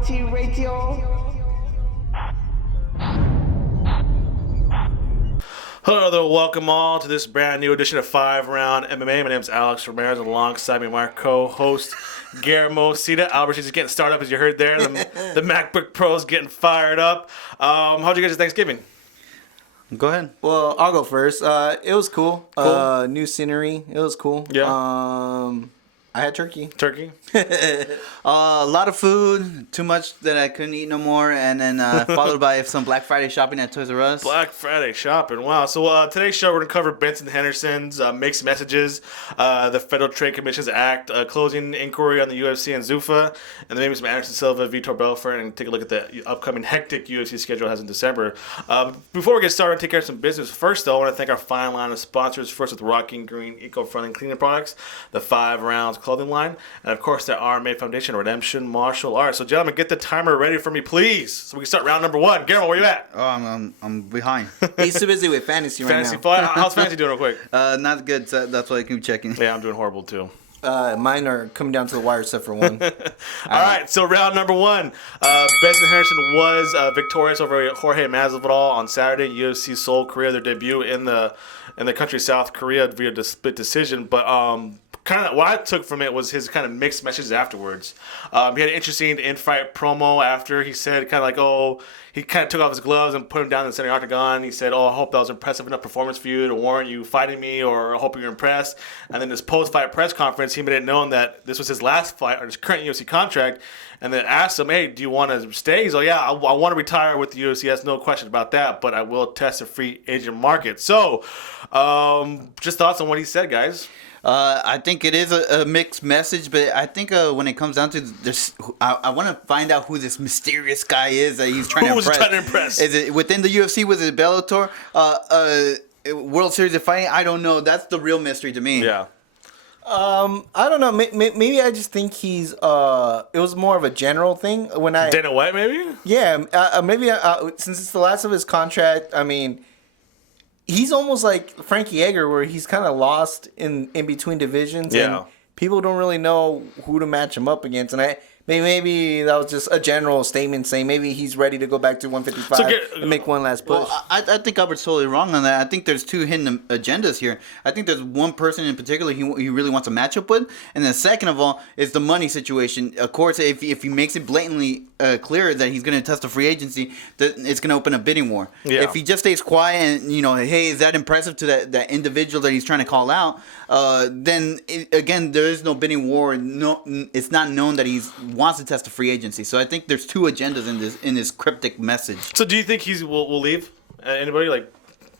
Mighty Radio. Hello there, welcome all to this brand new edition of 5-Round MMA. My name is Alex Ramirez, alongside me my co-host Guillermo Cita. Albert, she's getting started up, as you heard there. The MacBook Pro's getting fired up. How'd you guys do Thanksgiving? Go ahead. Well, I'll go first. It was cool. New scenery. It was cool. Yeah. I had turkey. Turkey? A lot of food, too much that I couldn't eat no more, and then followed by some Black Friday shopping at Toys R Us. Black Friday shopping. Wow. So today's show, we're going to cover Benson Henderson's mixed messages, the Federal Trade Commissions Act, closing inquiry on the UFC and Zuffa, and then maybe some Anderson Silva, Vitor Belfort, and take a look at the upcoming hectic UFC schedule it has in December. Before we get started and take care of some business, first, though, I want to thank our fine line of sponsors. First with Rocking Green Eco-Friendly Cleaning Products, the 5 Rounds Clothing Line, and, of course, the RMA Foundation, Redemption Martial Arts. So, gentlemen, get the timer ready for me, please, so we can start round number one. Guillermo, where you at? Oh, I'm behind. He's too busy with fantasy right Fantasy now. flight? How's fantasy doing real quick? Not good. So that's why I keep checking. Yeah, I'm doing horrible, too. Mine are coming down to the wire except for one. All right, so round number one. Benson Henderson was victorious over Jorge Masvidal on Saturday. UFC Seoul, Korea, their debut in the country of South Korea via the split decision. But kind of what I took from it was his kind of mixed messages afterwards. He had an interesting in-fight promo after. He said kind of like, oh, he kind of took off his gloves and put them down in the center octagon. He said, oh, I hope that was impressive enough performance for you to warrant you fighting me, or I hope you're impressed. And then this post-fight press conference, he made it known that this was his last fight, or his current UFC contract, and then asked him, hey, do you want to stay? He's like, yeah, I want to retire with the UFC. That's no question about that, but I will test the free agent market. So, just thoughts on what he said, guys. I think it is a mixed message, but I think when it comes down to this, I want to find out who this mysterious guy is that he's trying to impress. Who's trying to impress? Is it within the UFC? Was it Bellator? World Series of Fighting? I don't know. That's the real mystery to me. Yeah. I don't know. Maybe I just think he's. It was more of a general thing when I. Dana White, maybe? Yeah, maybe since it's the last of his contract. I mean, he's almost like Frankie Edgar, where he's kind of lost in between divisions. Yeah. And people don't really know who to match him up against, and maybe that was just a general statement saying maybe he's ready to go back to 155 and make one last push. Well, I think Albert's totally wrong on that. I think there's two hidden agendas here. I think there's one person in particular he really wants a matchup with, and then second of all is the money situation. Of course, if he makes it blatantly clear that he's going to test a free agency, that it's going to open a bidding war. Yeah. If he just stays quiet and hey, is that impressive to that individual that he's trying to call out? Then again, there is no bidding war. No, it's not known that he wants to test a free agency. So I think there's two agendas in this cryptic message. So do you think he will leave? Anybody? Like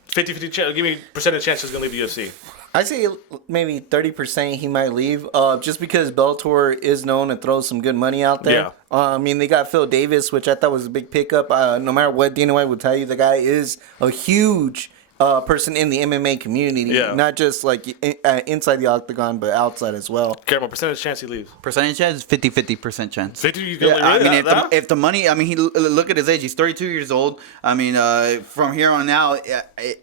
50-50 chance? Give me percentage chance he's going to leave the UFC. I say maybe 30% he might leave, just because Bellator is known to throw some good money out there. Yeah. I mean, they got Phil Davis, which I thought was a big pickup. No matter what Dana White would tell you, the guy is a huge person in the MMA community, not just like inside the octagon, but outside as well. Careful, percentage chance he leaves. Percentage chance is 50% chance. 50? I mean, if the money, I mean, he look at his age. He's 32 years old. I mean, from here on out,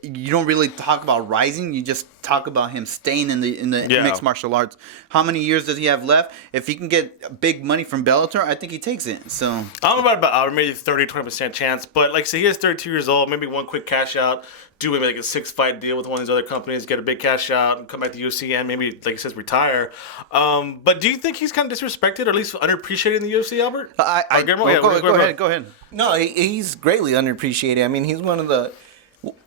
you don't really talk about rising. You just talk about him staying in the mixed martial arts. How many years does he have left? If he can get big money from Bellator, I think he takes it. So I'm about maybe 30-20% chance, but like say he is 32 years old, maybe one quick cash out. Do maybe like a 6-fight deal with one of these other companies, get a big cash out, and come back to UFC and maybe, like he says, retire. But do you think he's kind of disrespected or at least underappreciated in the UFC, Albert? Go ahead. No, he's greatly underappreciated. I mean, he's one of the.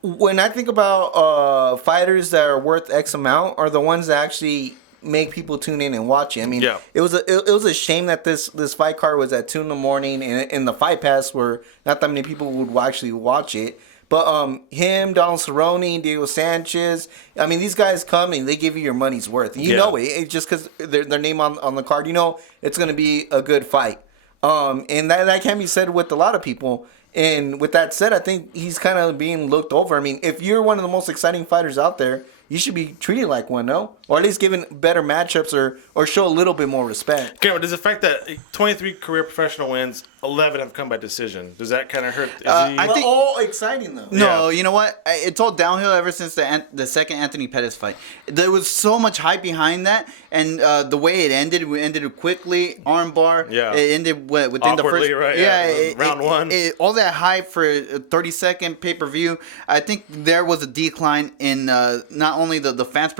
When I think about fighters that are worth X amount, are the ones that actually make people tune in and watch it. I mean, it was a shame that this fight card was at 2 a.m. and the Fight Pass where not that many people would actually watch it. But him, Donald Cerrone, Diego Sanchez, I mean, these guys come and they give you your money's worth. And you know it just because their name on the card, you know it's going to be a good fight. And that can be said with a lot of people. And with that said, I think he's kind of being looked over. I mean, if you're one of the most exciting fighters out there, you should be treated like one, no? Or at least given better matchups or show a little bit more respect. Okay, but does the fact that 23 career professional wins, 11 have come by decision. Does that kind of hurt? I think all exciting though. No, you know what? It's all downhill ever since the second Anthony Pettis fight. There was so much hype behind that, and the way it ended, we ended it quickly, armbar. Yeah. It ended within awkwardly, the first. right? Yeah. Round one. All that hype for a 30-second pay-per-view. I think there was a decline in not only the fans'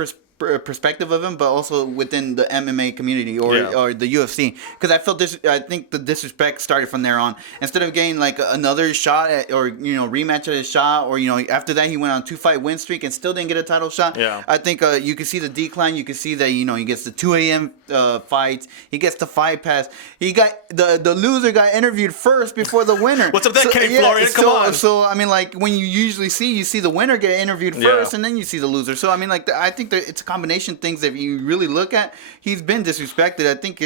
perspective of him, but also within the MMA community or the UFC, because I think the disrespect started from there on. Instead of getting like another shot at, or rematch at his shot, or after that he went on a 2-fight win streak and still didn't get a title shot. Yeah. I think you can see the decline. You can see that he gets the 2 a.m. Fights. He gets the fight pass. He got the loser got interviewed first before the winner. What's up with that, Kenny Florian? Come on. So I mean, like when you see the winner get interviewed first, and then you see the loser. So I mean, like I think that it's a combination of things that if you really look at, he's been disrespected. I think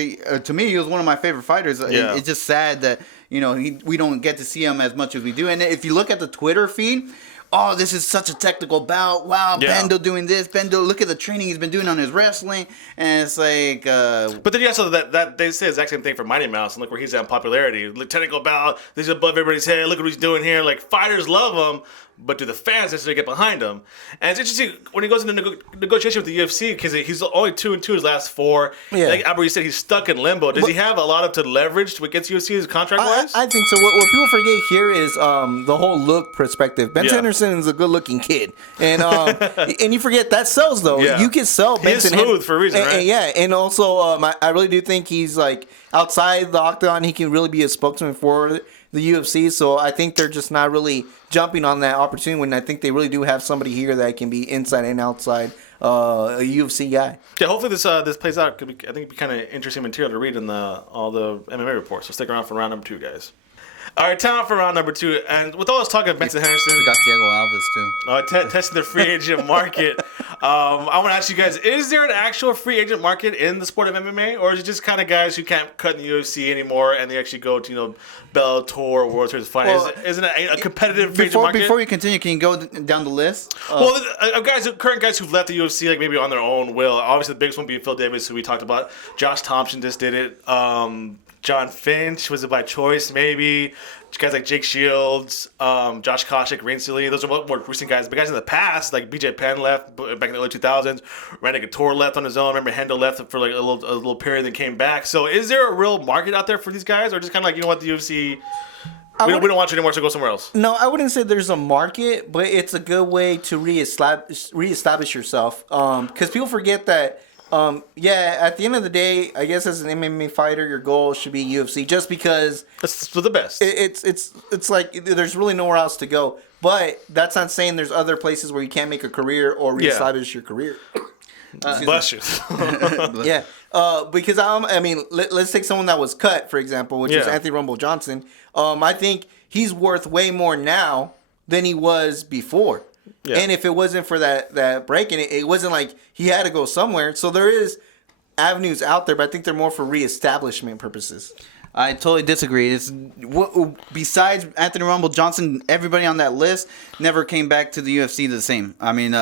to me, he was one of my favorite fighters. It's just sad that we don't get to see him as much as we do. And if you look at the Twitter feed, oh, this is such a technical bout. Wow, Bendo doing this. Bendo, look at the training he's been doing on his wrestling. And it's like... But then you also, that they say the exact same thing for Mighty Mouse, and look where he's at in popularity. Look, technical bout, this is above everybody's head. Look what he's doing here. Like, fighters love him, but do the fans necessarily get behind him? And it's interesting when he goes into negotiation with the UFC, because he's only 2-2 his last 4. Yeah. Like Albert, you said, he's stuck in limbo. Does he have a lot to leverage against UFC contract-wise? I think so. What people forget here is the whole look perspective. Benson Henderson is a good-looking kid. And and you forget that sells, though. Yeah. You can sell Benson Henderson. He's smooth for a reason, right? And also, I really do think he's, like, outside the octagon, he can really be a spokesman for the UFC. So I think they're just not really jumping on that opportunity when I think they really do have somebody here that can be inside and outside a UFC guy. Yeah, hopefully this plays out. I think it'd be kind of interesting material to read in all the MMA reports. So stick around for round number 2, guys. All right, time out for round number 2. And with all this talk of Benson Henderson, we got Diego Alves too. Testing the free agent market. I want to ask you guys: is there an actual free agent market in the sport of MMA, or is it just kind of guys who can't cut in the UFC anymore and they actually go to Bellator or World Series fight? Well, isn't it a competitive free agent market? Before you continue, can you go down the list? Current guys who've left the UFC, like maybe on their own will. Obviously, the biggest one being Phil Davis, who we talked about. Josh Thompson just did it. John Finch, was it by choice maybe? Guys like Jake Shields, Josh Koscheck recently. Those are more recent guys. But guys in the past, like BJ Penn left back in the early 2000s. Randy Couture left on his own. Remember Hendo left for like a little period, then came back. So is there a real market out there for these guys? Or just kind of like, the UFC... We don't want you anymore, so go somewhere else. No, I wouldn't say there's a market, but it's a good way to reestablish yourself. Because people forget that... at the end of the day, I guess as an MMA fighter, your goal should be UFC, just because that's for the best. It's like there's really nowhere else to go. But that's not saying there's other places where you can't make a career or reestablish your career. Bless you. Yeah, because let's take someone that was cut, for example, which is Anthony Rumble Johnson. I think he's worth way more now than he was before. Yeah. And if it wasn't for that break, and it wasn't like he had to go somewhere. So there is avenues out there, but I think they're more for reestablishment purposes. I totally disagree. Besides Anthony Rumble Johnson, everybody on that list never came back to the UFC the same. I mean,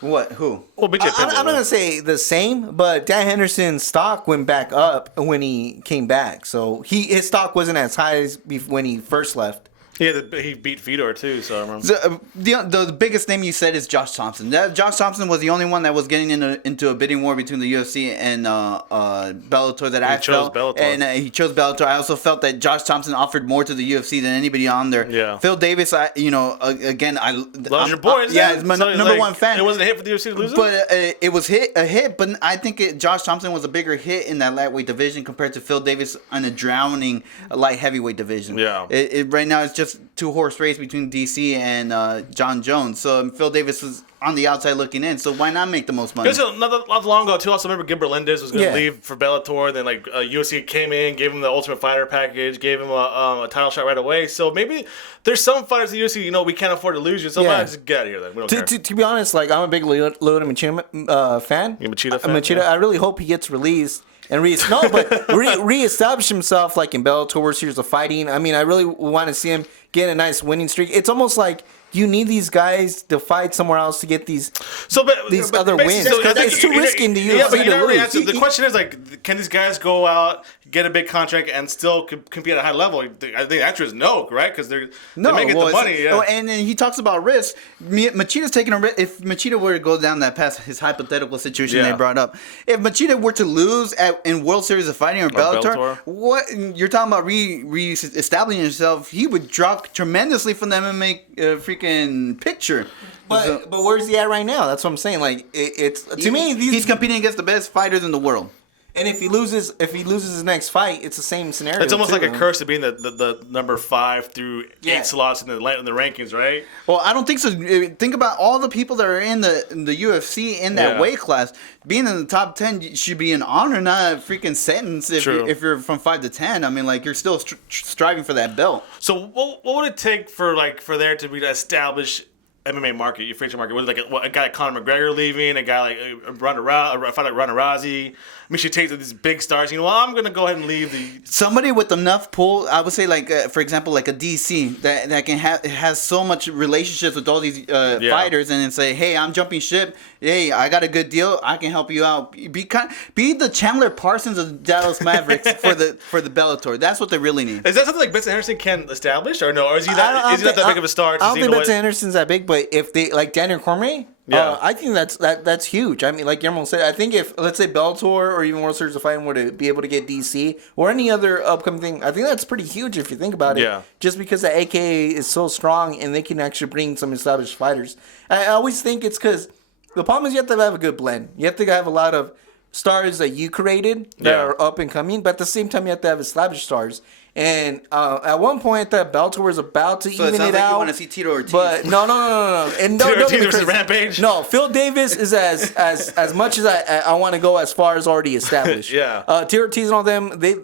what? Who? Well, I'm not going to say the same, but Dan Henderson's stock went back up when he came back. So his stock wasn't as high as when he first left. Yeah, he beat Fedor too, so I remember. The biggest name you said is Josh Thompson. Josh Thompson was the only one that was getting into a bidding war between the UFC and Bellator that I felt. Bellator. And he chose Bellator. I also felt that Josh Thompson offered more to the UFC than anybody on there. Yeah. Phil Davis, again, loves your boy. He's my number one fan. It wasn't a hit for the UFC to lose him? But it was a hit, but I think Josh Thompson was a bigger hit in that lightweight division compared to Phil Davis in a drowning light heavyweight division. Yeah. Right now, it's just two-horse race between DC and John Jones. So Phil Davis was on the outside looking in. So why not make the most money? Not long ago, too. Also, remember Gimber Melendez was going to leave for Bellator. Then, UFC came in, gave him the Ultimate Fighter package, gave him a title shot right away. So maybe there's some fighters in UFC, we can't afford to lose you. So just get out of here then. We don't care. To be honest, I'm a big Lyoto Machida fan. You're a Machida fan? Machida. Yeah. I really hope he gets released. And reestablish himself like in Bellator Series of Fighting. I mean, I really want to see him get a nice winning streak. It's almost like you need these guys to fight somewhere else to get these other wins. So it's too risky to use. Yeah, but you never really answered. The question is, can these guys go out, get a big contract and still compete at a high level? I think the answer is no, right? Because they're making the money. Yeah. And then he talks about risk. Machida's taking a risk. If Machida were to go down that path, his hypothetical situation they brought up, if Machida were to lose in World Series of Fighting or Bellator, what you're talking about re-establishing himself, he would drop tremendously from the MMA freaking picture. But where's he at right now? That's what I'm saying. Like he's competing against the best fighters in the world. And if he loses his next fight, it's the same scenario. It's almost like a curse of being the number 5 through 8 slots in the rankings, right? Well, I don't think so. Think about all the people that are in the UFC in that weight class. Being in the top 10 should be an honor, not a freaking sentence. If you're from 5 to 10, I mean, like you're still striving for that belt. So what would it take for there to be to establish MMA market, your franchise market? Was like a guy like Conor McGregor leaving, a guy like a fighter like Ronda Rousey. I mean, she takes these big stars. I'm gonna go ahead and leave somebody with enough pull. I would say, like for example, like a DC that can has so much relationships with all these fighters, and then say, hey, I'm jumping ship. Hey, I got a good deal. I can help you out. Be the Chandler Parsons of Dallas Mavericks for the Bellator. That's what they really need. Is that something like Benson Henderson can establish, or no? Or is he not that big of a star? I don't think Benson Henderson's that big, but if they like Daniel Cormier, I think that's huge. I mean, like Guillermo said, I think if let's say Bellator or even World Series of Fighting were to be able to get DC or any other upcoming thing, I think that's pretty huge if you think about it. Yeah. Just because the AKA is so strong and they can actually bring some established fighters. I always think it's because the problem is you have to have a good blend. You have to have a lot of stars that you created that are up and coming, but at the same time you have to have established stars. And at one point, that Bellator was about to even it out. You want to see Tito Ortiz, but no. And Tito Ortiz versus Rampage. No, Phil Davis is as much as I want to go as far as already established. Tito Ortiz and all them, they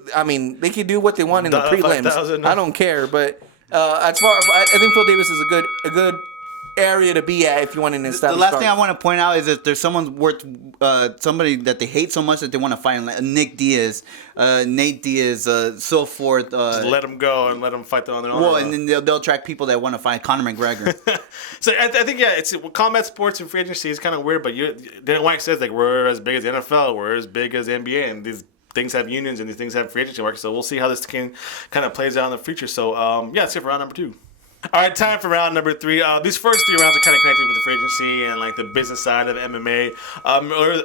can do what they want in the prelims. I don't care, but as far I think Phil Davis is a good area to be at if you want an established. The last thing I want to point out is if there's someone worth somebody that they hate so much that they want to fight, like Nick Diaz, Nate Diaz, so forth. Just let them go and let them fight on their own. Well, and then they'll attract people that want to fight Conor McGregor. So I think it's combat sports and free agency is kind of weird, but Dan White says like we're as big as the NFL, we're as big as the NBA, and these things have unions and these things have free agency markets. So we'll see how this kind of plays out in the future. So let's go for round number 2. All right, time for round number 3. These first 3 rounds are kind of connected with the free agency and like the business side of MMA.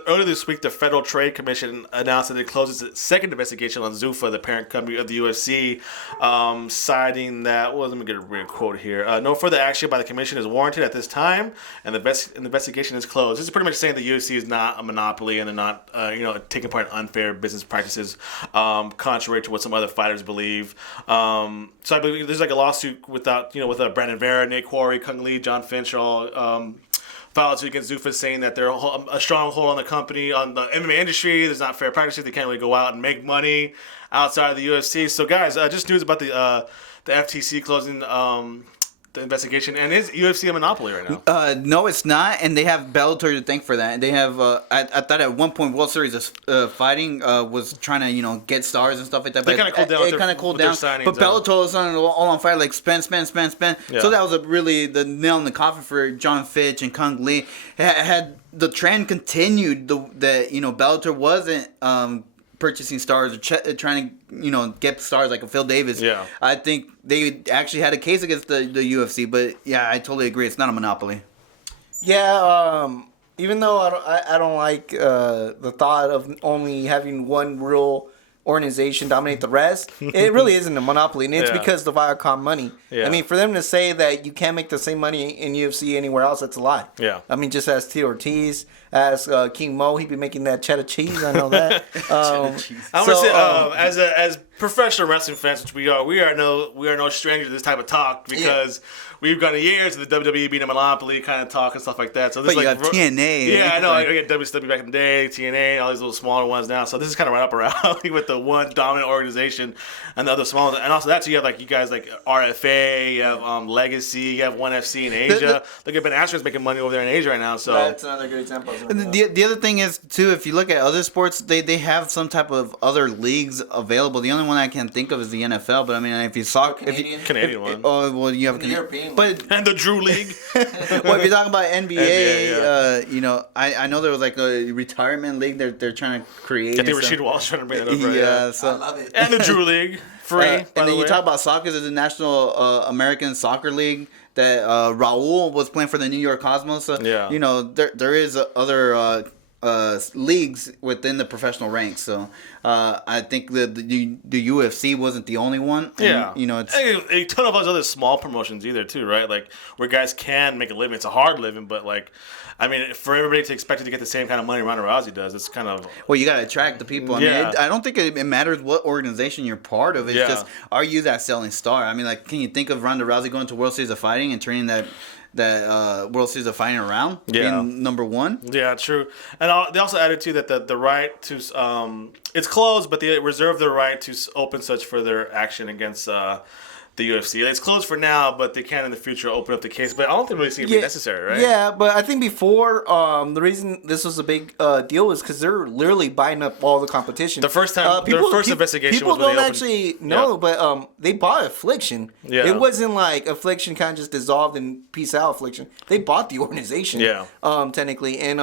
Earlier this week, the Federal Trade Commission announced that it closed its second investigation on Zuffa, the parent company of the UFC, citing that, let me get a real quote here. No further action by the commission is warranted at this time, and the investigation is closed. This is pretty much saying the UFC is not a monopoly and they're not, taking part in unfair business practices, contrary to what some other fighters believe. So I believe there's like a lawsuit with Brandon Vera, Nate Quarry, Kung Lee, John Finch, all filed suit against Zuffa, saying that they're a stronghold on the company, on the MMA industry. There's not fair practices. They can't really go out and make money outside of the UFC. So, guys, just news about the FTC closing the investigation. And is UFC a monopoly right now? No, it's not. And they have Bellator to thank for that. They have, I thought at one point World Series of Fighting was trying to, get stars and stuff like that. They kind of cooled down. It kind of cooled down. But Bellator was all on fire, like spend. Yeah. So that was really the nail in the coffin for John Fitch and Kung Lee. Had the trend continued, that Bellator wasn't purchasing stars or trying to get stars like a Phil Davis. Yeah, I think they actually had a case against the UFC. But yeah, I totally agree. It's not a monopoly. Yeah, even though I don't like the thought of only having one real organization dominate the rest, it really isn't a monopoly, and it's because the Viacom money. Yeah. I mean, for them to say that you can't make the same money in UFC anywhere else, that's a lie. Yeah. I mean, just ask Tito Ortiz, ask King Mo, he'd be making that cheddar cheese. I know that. I would say, as professional wrestling fans, which we are no stranger to this type of talk because. Yeah. We've gone years of the WWE being a monopoly kind of talk and stuff like that. So this but you have TNA. Yeah, I know. I get WCW back in the day, TNA, all these little smaller ones now. So this is kind of right up around with the one dominant organization and the other small ones. And also that's you have you guys like RFA, you have Legacy, you have ONE FC in Asia. Look at Ben Askren's making money over there in Asia right now. So that's another good example. And the other thing is too, if you look at other sports, they have some type of other leagues available. The only one I can think of is the NFL. But I mean, if you saw Canadian one. Oh well, you have the European and the Drew League. Well, if you're talking about NBA, you know, I know there was like a retirement league they're trying to create. I think Rasheed Wallace trying to bring that over. Yeah, so I love it. And the Drew League, free. And then you talk about soccer. There's a National American Soccer League that Raul was playing for the New York Cosmos. So, you know, there is other leagues within the professional ranks. So I think the UFC wasn't the only one. And, you know, it's a ton of those other small promotions either too, right? Like where guys can make a living. It's a hard living, but like, I mean, for everybody to expect it to get the same kind of money Ronda Rousey does, it's kind of... Well, you got to attract the people. I mean, I don't think it matters what organization you're part of. It's just, are you that selling star? I mean, like, can you think of Ronda Rousey going to World Series of Fighting and turning that World Series of Fighting around? Being number one? Yeah, true. And they also added, too, that the right to... it's closed, but they reserve the right to open such further action against... the UFC. It's closed for now, but they can in the future open up the case. But I don't think really see it be necessary, right? Yeah, but I think before the reason this was a big deal is because they're literally buying up all the competition. The first time, their first investigation people was when don't they actually know, but they bought Affliction. Yeah. It wasn't like Affliction kind of just dissolved and peace out Affliction. They bought the organization. Yeah. Technically, and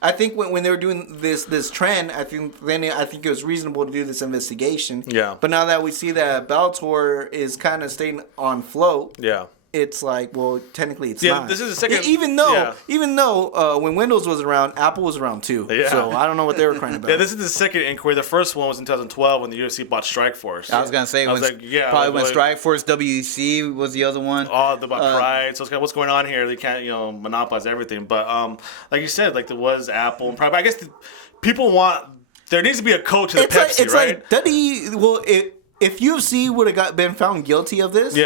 I think when they were doing this trend, I think it was reasonable to do this investigation. Yeah. But now that we see that Bellator is kind of staying on float. Yeah. It's like, well, technically it's not. This is the second. Even though when Windows was around, Apple was around too. Yeah. So I don't know what they were crying about. Yeah, this is the second inquiry. The first one was in 2012 when the UFC bought Strikeforce. I was gonna say, when Strikeforce, WEC was the other one. Oh, about Pride. So it's kind of what's going on here. They can't, monopolize everything. But like you said, like there was Apple and Pride. But I guess people want. There needs to be a code to the Pepsi, right? If UFC would have been found guilty of this,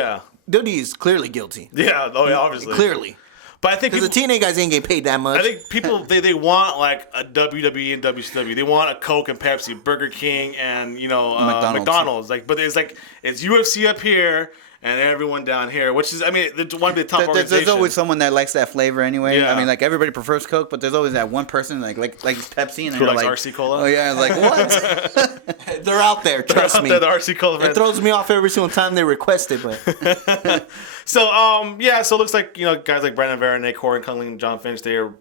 Duddy is clearly guilty. Yeah, obviously. Clearly. But I think because the TNA guys ain't getting paid that much. I think people they want like a WWE and WCW. They want a Coke and Pepsi, Burger King and McDonald's. Like, but it's UFC up here and everyone down here, which is, I mean, they want to be the top organization. There's always someone that likes that flavor anyway. Yeah. I mean, like, everybody prefers Coke, but there's always that one person, like Pepsi. And who likes RC Cola? Oh, yeah. Like, what? They're out there, trust me. The RC Cola fans. It throws me off every single time they request it, but... So, so it looks like, guys like Brandon Vera, Nate Corey, Cunlin, John Finch, their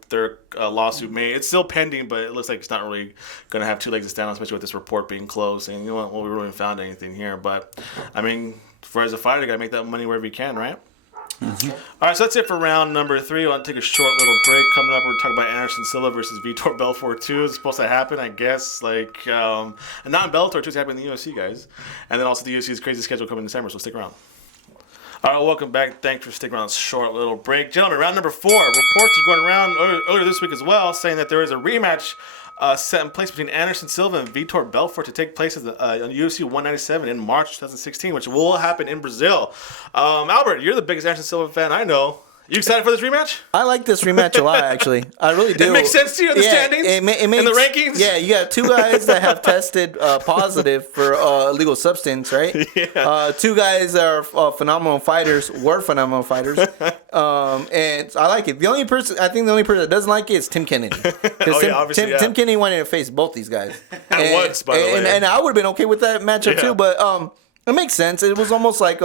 lawsuit it's still pending, but it looks like it's not really going to have two legs to stand on, especially with this report being closed. And, we really haven't found anything here. But, I mean... as a fighter, you got to make that money wherever you can, right? Mm-hmm. All right, so that's it for round number 3. I want to take a short little break. Coming up, we're talking about Anderson Silva versus Vitor Belfort 2. It's supposed to happen, I guess. And not in Bellator 2, it's happening in the UFC, guys. And then also the UFC's crazy schedule coming in December, so stick around. All right, welcome back. Thanks for sticking around this short little break. Gentlemen, round number 4. Reports are going around earlier this week as well, saying that there is a rematch set in place between Anderson Silva and Vitor Belfort to take place at UFC 197 in March 2016, which will happen in Brazil. Albert, you're the biggest Anderson Silva fan I know. You excited for this rematch? I like this rematch a lot, actually. I really do. It makes sense to you in the standings? It makes, in the rankings? Yeah, you got 2 guys that have tested positive for illegal substance, right? Yeah. 2 guys that are phenomenal fighters, were phenomenal fighters. And I like it. The only person that doesn't like it is Tim Kennedy. Tim Kennedy wanted to face both these guys. Once, by the way. And I would have been okay with that matchup, too. But it makes sense. It was almost like...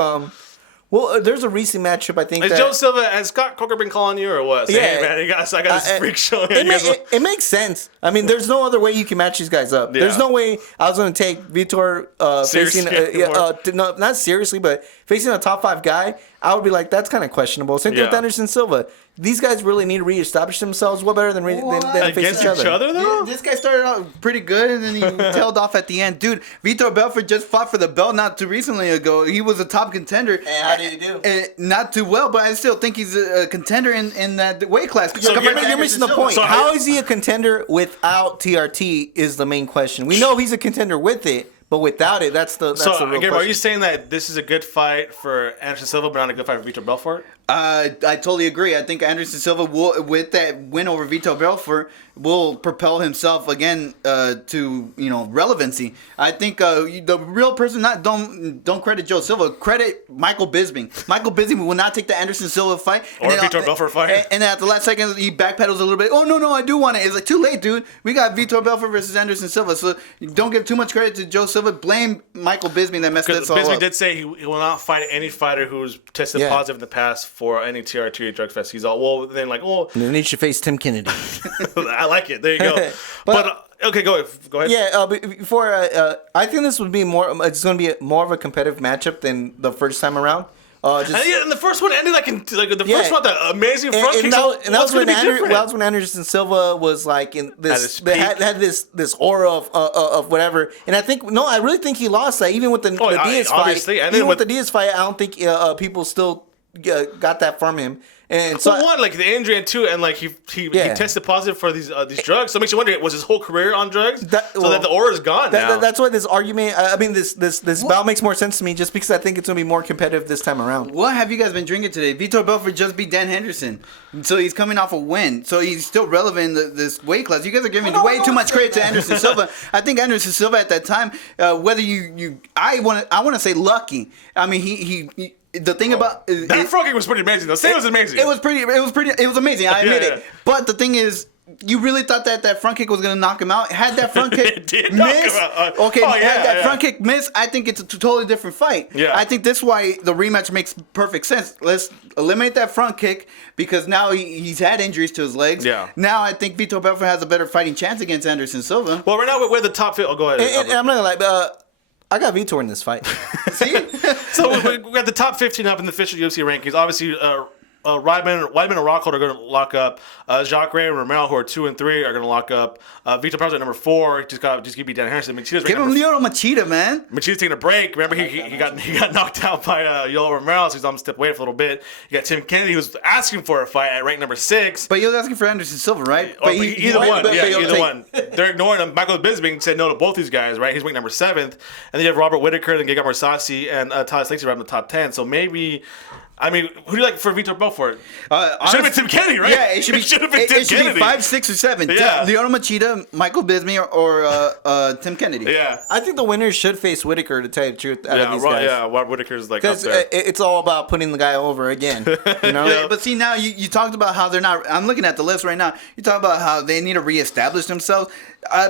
Well, there's a recent matchup, I think. Joe Silva, has Scott Coker been calling you or what? Saying, hey, man, I got this freak show. It makes sense. I mean, there's no other way you can match these guys up. Yeah. There's no way I was going to take Vitor facing, not seriously, but facing a top 5 guy. I would be like, that's kind of questionable. Same thing with Anderson Silva. These guys really need to reestablish themselves. What better than face each other? Though? This guy started out pretty good, and then he tailed off at the end. Dude, Vitor Belfort just fought for the belt not too recently ago. He was a top contender. And how did he do? Not too well, but I still think he's a contender in that weight class. So you're missing the point. So how is he a contender without TRT is the main question. We know he's a contender with it. But without it, that's the real question. Are you saying that this is a good fight for Anderson Silva, but not a good fight for Vitor Belfort? I totally agree. I think Anderson Silva will, with that win over Vitor Belfort, will propel himself again to relevancy. I think the real person don't credit Joe Silva, credit Michael Bisping. Michael Bisping will not take the Anderson Silva fight or Vitor Belfort fight. And at the last second, he backpedals a little bit. Oh no, I do want it. It's like too late, dude. We got Vitor Belfort versus Anderson Silva, so don't give too much credit to Joe Silva. Blame Michael Bisping that messed this all up. Bisping did say he will not fight any fighter who's tested positive in the past for any TRT drug fest. He's all, well, then like, well. And then he should face Tim Kennedy. I like it. There you go. but okay, go ahead. Yeah, before, I think this would be it's going to be more of a competitive matchup than the first time around. And the first one ended the first one, the amazing front kick. And that was when Anderson Silva was like in this, had this aura of whatever. And I really think he lost that even with the Diaz fight. Even with the Diaz fight, I don't think people still got that from him. And so one, like the injury, and two, and like he tested positive for these drugs. So it makes you wonder, was his whole career on drugs? That the aura is gone now. That's why this argument. This bout makes more sense to me, just because I think it's gonna be more competitive this time around. What have you guys been drinking today? Vitor Belfort just beat Dan Henderson, so he's coming off a win. So he's still relevant in this weight class. You guys are giving way too much credit to Anderson Silva. I think Anderson Silva at that time, whether I want to say lucky. I mean he the thing about that front kick was pretty amazing. The save was amazing. It was amazing. I admit it. But the thing is, you really thought that front kick was gonna knock him out? Had that front kick miss, front kick miss, I think it's a totally different fight. Yeah. I think that's why the rematch makes perfect sense. Let's eliminate that front kick because now he's had injuries to his legs. Yeah. Now I think Vitor Belfort has a better fighting chance against Anderson Silva. Well, right now we're the top 5. Oh, go ahead. And I'm not gonna lie, I got Vitor in this fight. See? So we got the top 15 up in the official UFC rankings. Obviously, Weidman and Rockhold are going to lock up. Jacare and Romero, who are 2 and 3, are going to lock up. Vitor Belfort at number 4. Just keep beat Dan Henderson. Give him Lyoto Machida, man. Machida's taking a break. Remember, he got knocked out by Yoel Romero, so he's almost stepped away for a little bit. You got Tim Kennedy, who was asking for a fight at rank number 6. But he was asking for Anderson Silva, right? Either one. They're ignoring him. Michael Bisping said no to both these guys, right? He's ranked number 7th. And then you have Robert Whittaker, then Gegard Mousasi, and Tyler Lacey right in the top 10. So maybe... I mean, who do you like for Vitor Belfort? Should have been Tim Kennedy, right? Yeah, it should have been Tim Kennedy. It should be 5, 6, or 7. Yeah. Lyoto Machida, Michael Bisping, or Tim Kennedy. Yeah. I think the winner should face Whittaker, to tell you the truth, out of these guys. Yeah, Whittaker's like up there. Because it's all about putting the guy over again. You know? Yeah, but see, now you talked about how they're not... I'm looking at the list right now. You talk about how they need to reestablish themselves.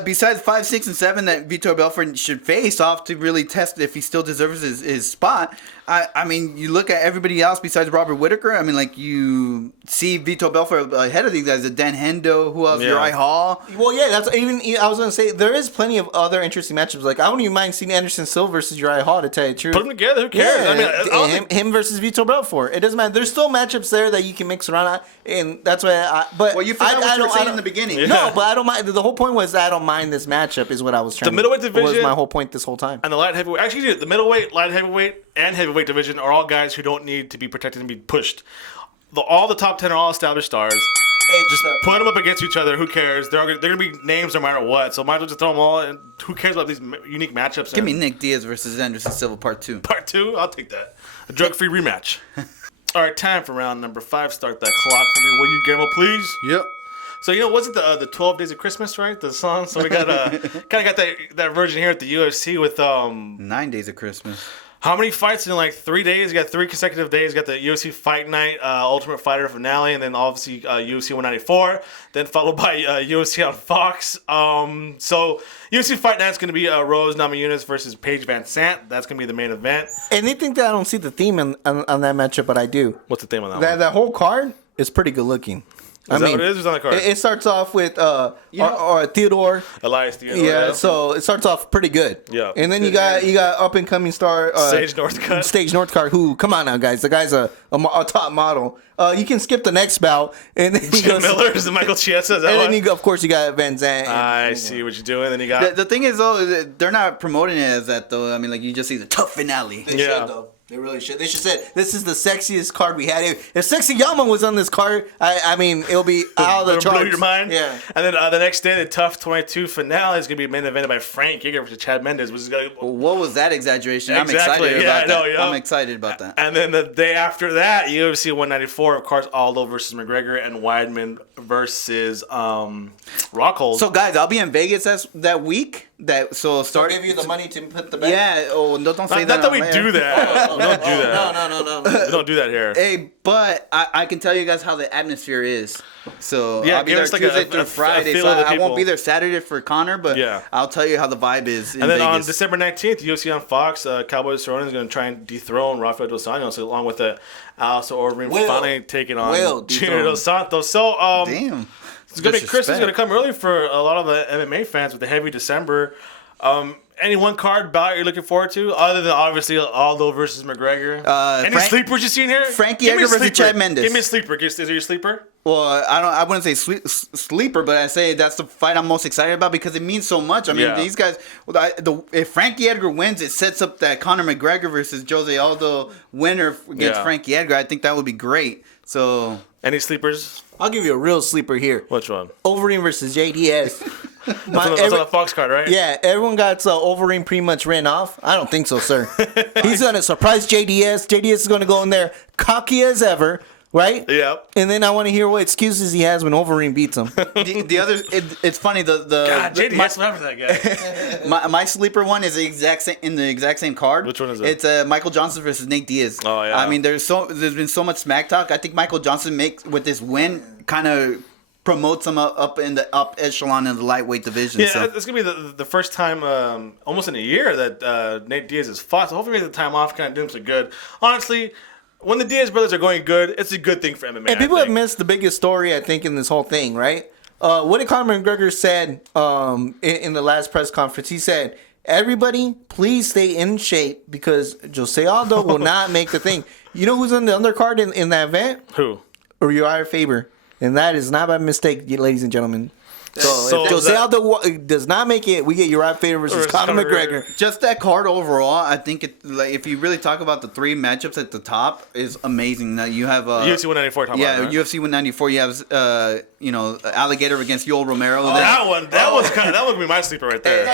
Besides 5, 6, and 7 that Vitor Belfort should face off to really test if he still deserves his spot. I mean, you look at everybody else besides Robert Whittaker. I mean, like, you see Vitor Belfort ahead of these guys. Dan Hendo, who else? Uriah Hall. Well, yeah, that's even. I was gonna say there is plenty of other interesting matchups. Like, I wouldn't even mind seeing Anderson Silva versus Uriah Hall, to tell you the truth. Put them together. Who cares? Yeah, I mean, him versus Vitor Belfort. It doesn't matter. There's still matchups there that you can mix around, and that's why. Well, you forgot what you were saying in the beginning. Yeah. No, but I don't mind. The whole point was that I don't mind this matchup. Is what I was trying. The middleweight division was my whole point this whole time. And the light heavyweight. Actually, the middleweight, light heavyweight, and heavyweight division are all guys who don't need to be protected and be pushed. All the top 10 are all established stars. Just put them up against each other. Who cares? They're going to be names no matter what. So might as well just throw them all. And who cares about these unique matchups? Give me Nick Diaz versus Anderson Silva Part 2. Part 2? I'll take that. A drug-free rematch. All right, time for round number 5. Start that clock for me. Will you, Guillermo, please? Yep. So, was it the 12 Days of Christmas, right? The song? So we got kind of got that version here at the UFC with 9 Days of Christmas. How many fights in like 3 days? You got 3 consecutive days. You got the UFC Fight Night, Ultimate Fighter finale, and then obviously UFC 194. Then followed by UFC on Fox. So UFC Fight Night is going to be Rose Namajunas versus Paige Van Sant. That's going to be the main event. And they think that I don't see the theme on that matchup, but I do. What's the theme on that one? That whole card is pretty good looking. Is that what it is? Who's on the card? It starts off with Theodore. Elias Theodore. Yeah, so it starts off pretty good. Yeah. And then you got up and coming star Sage Northcutt. Sage Northcutt, who, come on now, guys, the guy's a top model. You can skip the next bout, and then Jim Miller is Michael Chiesa. And then of course you got Van Zandt. I see what you're doing. Then you got the thing is though, they're not promoting it as that though. I mean, like you just see the tough finale. They should though. They really should. They should say this is the sexiest card we had. If Sexy Yama was on this card, I mean, it'll be out of the charts. Blow your mind. Yeah. And then the next day, the Tough 22 finale is going to be main evented by Frank Yeager versus Chad Mendes, which is going to. What was that exaggeration? Exactly. I'm excited about that. Yeah. I'm excited about that. And then the day after that, UFC 194, of course, Aldo versus McGregor and Weidman versus Rockhold. So guys, I'll be in Vegas that week. So give you the money to put the bet? Yeah. Oh, don't say that. Not that we do that. We don't do that. No. We don't do that here. Hey, but I can tell you guys how the atmosphere is. So yeah, I'll be there Tuesday through Friday. So I won't be there Saturday for Connor, but I'll tell you how the vibe is. And then on December 19th, UFC on Fox, Cowboys Cerrone is going to try and dethrone Rafael Dos Anjos, along with Alistair Overeem finally taking on Junior Dos Santos. So damn. It's going to be Christmas. It's going to come early for a lot of the MMA fans with the heavy December. Any one card bout you're looking forward to, other than obviously Aldo versus McGregor? Any sleepers you seen here? Frankie Edgar versus Chad Mendes. Give me a sleeper. Is there your sleeper? Well, I wouldn't say sleeper, but I say that's the fight I'm most excited about because it means so much. I mean, these guys. If Frankie Edgar wins, it sets up that Conor McGregor versus Jose Aldo winner against Frankie Edgar. I think that would be great. So, any sleepers? I'll give you a real sleeper here. Which one? Overeem versus JDS. That's on the Fox card, right? Yeah, everyone got Overeem pretty much written off. I don't think so, sir. He's going to surprise JDS. JDS is going to go in there cocky as ever, right? Yeah. And then I want to hear what excuses he has when Overeem beats him. The other, it's funny. God, JDS, whatever that guy. my sleeper one is in the exact same card. Which one is it? It's Michael Johnson versus Nate Diaz. Oh yeah. I mean, there's been so much smack talk. I think Michael Johnson with this win kind of promotes him up in the up echelon of the lightweight division. Yeah, it's gonna be the first time almost in a year that Nate Diaz has fought. So hopefully the time off kind of do him some good. Honestly, when the Diaz brothers are going good, it's a good thing for MMA. And people have missed the biggest story I think in this whole thing, right? What did Conor McGregor said in the last press conference? He said, "Everybody, please stay in shape because Jose Aldo will not make the thing." You know who's on the undercard in that event? Who? Uriah Faber. And that is not by mistake, ladies and gentlemen. So if Jose Aldo does not make it, we get Uriah Faber versus Conor McGregor. Just that card overall, I think if you really talk about the three matchups at the top, is amazing. Now you have UFC 194. UFC 194. You have Alligator against Yoel Romero. That would be my sleeper right there.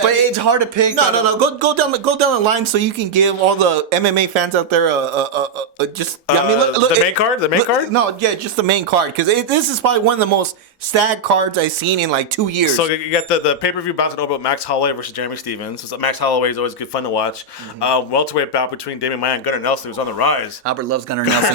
But it's hard to pick. No. Go down the line so you can give all the MMA fans out there the main card. The main card. No, yeah, just the main card because this is probably one of the most stacked cards I've seen in like 2 years. So you got the pay-per-view bout to about Max Holloway versus Jeremy Stephens. So Max Holloway is always good fun to watch. Mm-hmm. Welterweight bout between Damian Maia and Gunnar Nelson, who's on the rise. Albert loves Gunnar Nelson.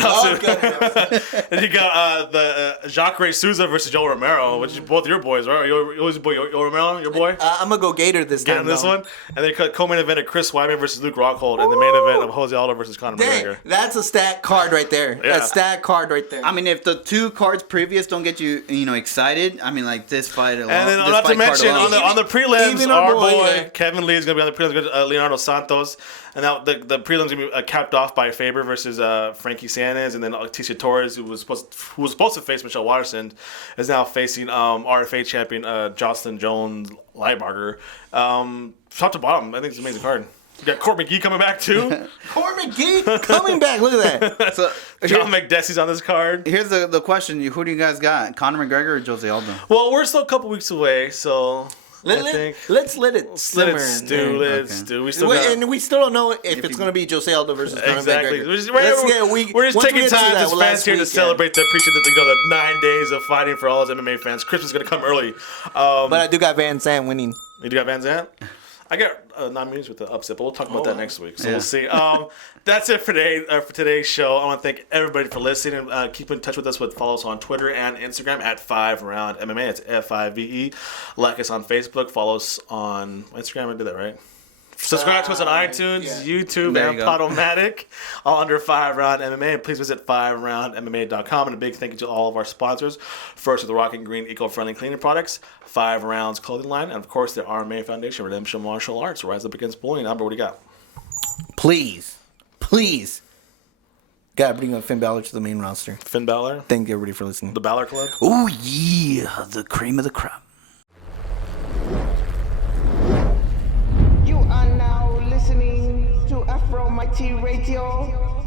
And you got the Jacare Souza versus Joe Romero, which is both your boys, right? Yours boy, Joe Romero, your boy? I'm going to go Gator this time. Getting this one. And then co-main event of Chris Weidman versus Luke Rockhold, and the main event of Jose Aldo versus Conor McGregor. That's a stacked card right there. Yeah. A stacked card right there. I mean, if the two cards previous don't get you excited, I mean, like this fight alone. And then not to mention on the prelims, our boy Kevin Lee is going to be on the prelims. Leonardo Santos, and now the prelims going to be capped off by Faber versus Frankie Sanchez, and then Leticia Torres, who was supposed to face Michelle Watterson, is now facing RFA champion Jocelyn Jones Leibarger. Top to bottom, I think it's an amazing card. You got Court McGee coming back too. Court McGee coming back. Look at that. So John McDessie's on this card. Here's the question: who do you guys got? Conor McGregor or Jose Aldo? Well, we're still a couple weeks away, so let's let it simmer. Let it stew. We still don't know if it's going to be Jose Aldo versus Conor McGregor. We're just taking time as fans here to celebrate the appreciate the 9 days of fighting for all us MMA fans. Christmas is going to come early. But I do got Van Zandt winning. You do got Van Zandt? I got nominees with the upset, but we'll talk about that next week. So we'll see. That's it for today's show. I want to thank everybody for listening. Keep in touch with us. Follow us on Twitter and Instagram at FiveRoundMMA. It's FIVE. Like us on Facebook. Follow us on Instagram. I did that right. Subscribe to us on iTunes, YouTube, and Podomatic, all under 5RoundMMA. And please visit 5RoundMMA.com. And a big thank you to all of our sponsors. First, with the Rock and Green eco-friendly cleaning products, 5 Rounds clothing line, and of course, the RMA Foundation, Redemption Martial Arts, Rise Up Against Bullying. Amber, what do you got? Please, gotta bring up Finn Balor to the main roster. Finn Balor? Thank everybody for listening. The Balor Club? Oh, yeah, the cream of the crop. You are now listening to FRMMA Radio.